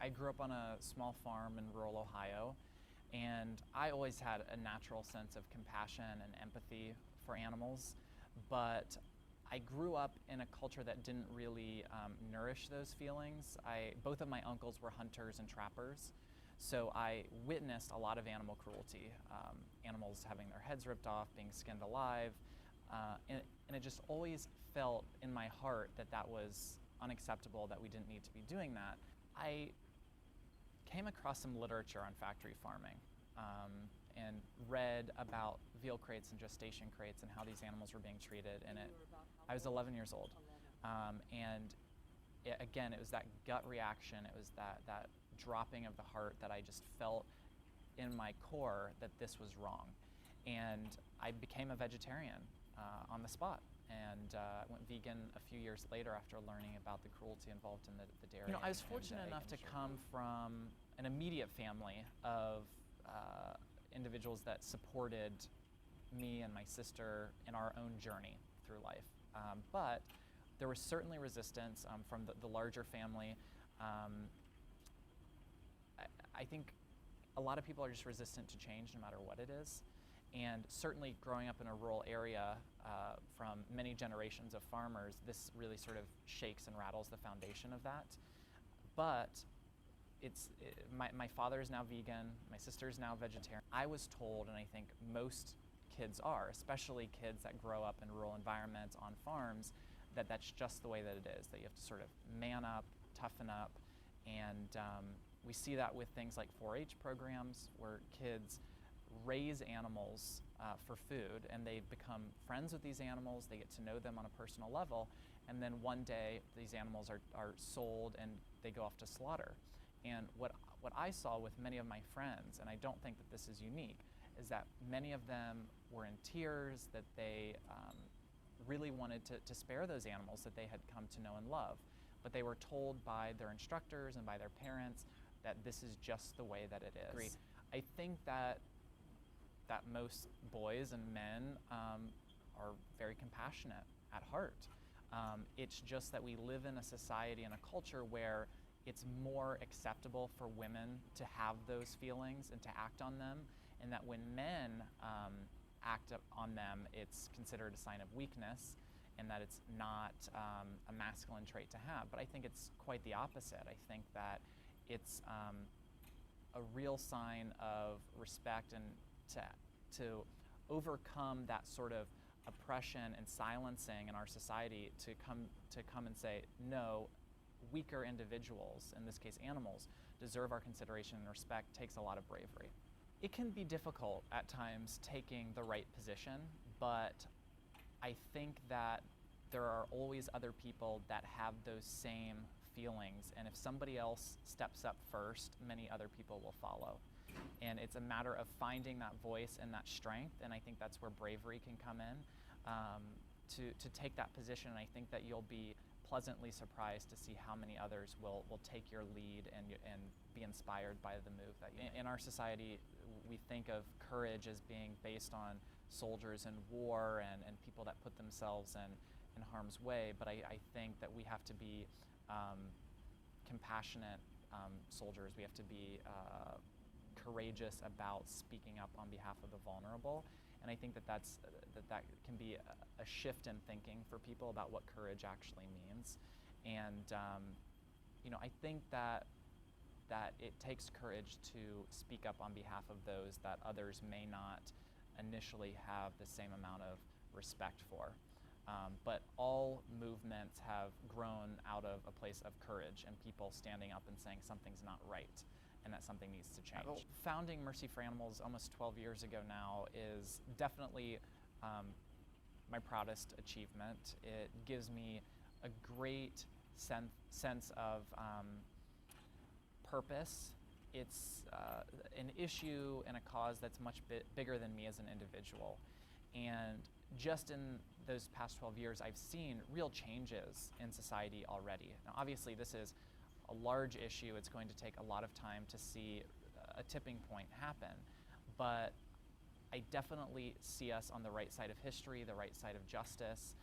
I grew up on a small farm in rural Ohio, and I always had a natural sense of compassion and empathy for animals, but I grew up in a culture that didn't really nourish those feelings. Both of my uncles were hunters and trappers, so I witnessed a lot of animal cruelty, animals having their heads ripped off, being skinned alive, and it just always felt in my heart that that was unacceptable, that we didn't need to be doing that. I came across some literature on factory farming and read about veal crates and gestation crates and how these animals were being treated. And I was 11 years old. And again, it was that gut reaction. It was that dropping of the heart that I just felt in my core that this was wrong. And I became a vegetarian on the spot. And went vegan a few years later after learning about the cruelty involved in the dairy. I was fortunate enough to come from an immediate family of individuals that supported me and my sister in our own journey through life. But there was certainly resistance from the larger family. I think a lot of people are just resistant to change no matter what it is. And certainly growing up in a rural area from many generations of farmers, this really sort of shakes and rattles the foundation of that. But my father is now vegan, my sister is now vegetarian. I was told, and I think most kids are, especially kids that grow up in rural environments on farms, that that's just the way that it is, that you have to sort of man up, toughen up. And we see that with things like 4-H programs where kids raise animals for food, and they become friends with these animals, they get to know them on a personal level, and then one day these animals are sold and they go off to slaughter. And what I saw with many of my friends, and I don't think that this is unique, is that many of them were in tears, that they really wanted to spare those animals that they had come to know and love. But they were told by their instructors and by their parents that this is just the way that it is. I think that most boys and men are very compassionate at heart. It's just that we live in a society and a culture where it's more acceptable for women to have those feelings and to act on them, and that when men act on them, it's considered a sign of weakness, and that it's not a masculine trait to have. But I think it's quite the opposite. I think that it's a real sign of respect, and to overcome that sort of oppression and silencing in our society, to come and say, no, weaker individuals, in this case animals, deserve our consideration and respect, takes a lot of bravery. It can be difficult at times taking the right position, but I think that there are always other people that have those same feelings, and if somebody else steps up first, many other people will follow. And it's a matter of finding that voice and that strength, and I think that's where bravery can come in, to take that position. And I think that you'll be pleasantly surprised to see how many others will take your lead and be inspired by the move that you make. In our society, we think of courage as being based on soldiers in war and people that put themselves in harm's way, but I think that we have to be compassionate soldiers. We have to be courageous about speaking up on behalf of the vulnerable, and I think that can be a shift in thinking for people about what courage actually means. And I think that it takes courage to speak up on behalf of those that others may not initially have the same amount of respect for. But all movements have grown out of a place of courage and people standing up and saying something's not right and that something needs to change. Founding Mercy for Animals almost 12 years ago now is definitely my proudest achievement. It gives me a great sense of purpose. It's an issue and a cause that's much bigger than me as an individual. And just in those past 12 years, I've seen real changes in society already. Now, obviously, this is a large issue. It's going to take a lot of time to see a tipping point happen. But I definitely see us on the right side of history, the right side of justice,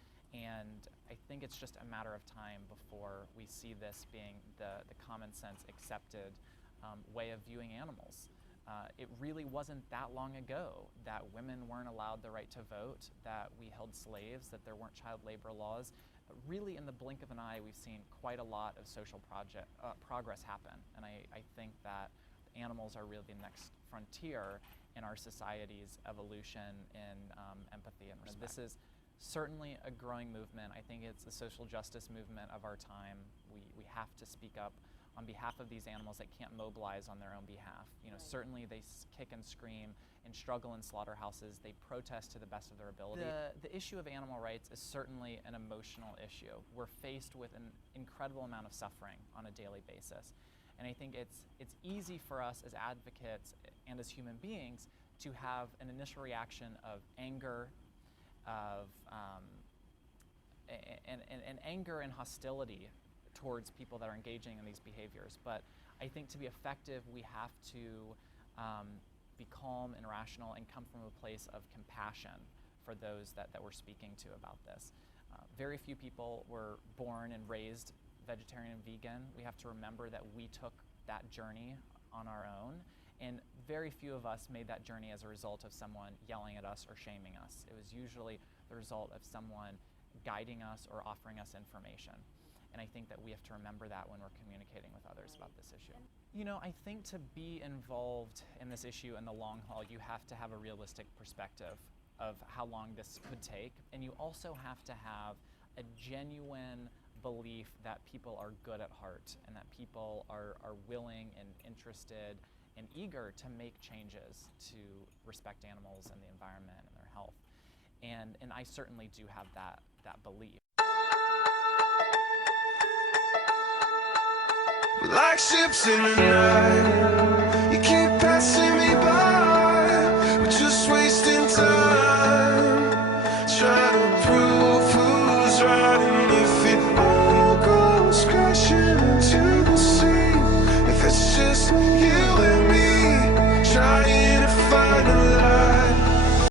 And I think it's just a matter of time before we see this being the common sense accepted way of viewing animals. It really wasn't that long ago that women weren't allowed the right to vote, that we held slaves, that there weren't child labor laws. Really, in the blink of an eye, we've seen quite a lot of social progress happen. And I think that animals are really the next frontier in our society's evolution in empathy and respect. This is certainly a growing movement. I think it's the social justice movement of our time. We have to speak up on behalf of these animals that can't mobilize on their own behalf. You know, certainly they kick and scream and struggle in slaughterhouses. They protest to the best of their ability. The issue of animal rights is certainly an emotional issue. We're faced with an incredible amount of suffering on a daily basis. And I think it's easy for us as advocates and as human beings to have an initial reaction of anger, of and anger and hostility towards people that are engaging in these behaviors. But I think to be effective, we have to be calm and rational and come from a place of compassion for those that we're speaking to about this. Very few people were born and raised vegetarian and vegan. We have to remember that we took that journey on our own, and very few of us made that journey as a result of someone yelling at us or shaming us. It was usually the result of someone guiding us or offering us information. And I think that we have to remember that when we're communicating with others about this issue. You know, I think to be involved in this issue in the long haul, you have to have a realistic perspective of how long this could take. And you also have to have a genuine belief that people are good at heart and that people are willing and interested and eager to make changes to respect animals and the environment and their health. And I certainly do have that belief. Like ships in the night,